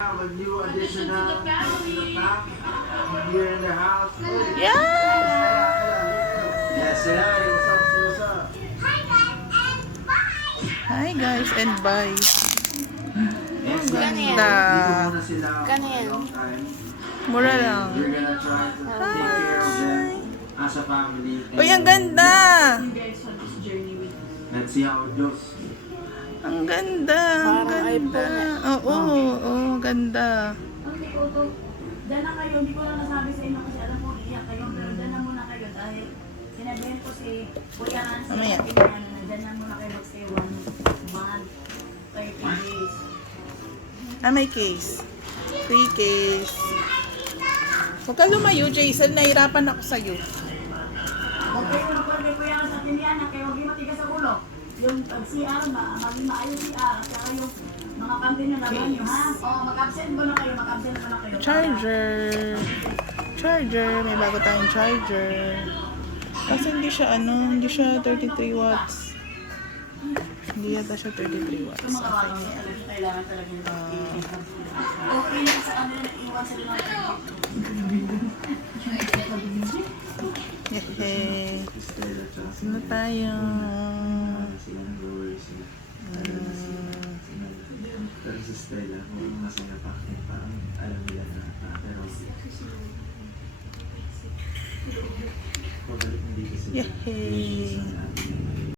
A new addition to the family here in the house. Yeah. Yes, say hi. What's up? What's up? Hi guys and bye. Yes, Ganda. dito muna sila for a Ganyan. long time. Mura And lang. we're gonna try to take care of them as a family. Uy, ang ganda. Let's see how it goes. Ang ganda. Ang Parang ganda. iPhone Oo, ganda. Okay, Oto. Diyan na kayo. Hindi ko lang nasabi sa inyo kasi alam ko iyak kayo. Pero diyan na muna kayo dahil sinabihan ko si Kuya Nancy. Mamaya. Diyan na muna kayo magstay 1 month, 30 days. May case. Free case. Huwag ka lumayo, Jason. Nahirapan ako sa'yo. Huwag kayo magpapagay Kuya Nancy sa tinihan. Kaya huwag yung matigas sa ulo. Yung CR, maging maayos CR. At saka yung mga kantin na naman nyo, ha? O, mag-absent mo na kayo. Mag-absent mo na kayo. Charger. May bago tayong charger. Kasi hindi siya 33 watts. Hindi yata siya 33 watts. Yung mga Okay bata, niya. kailangan talaga yung okay lang sa kanila na iwan sila ng Yehey. Sino tayo? Pero si Stella, kung masaya pa, parang alam nila na pero pabalik na dito sila. Yehey.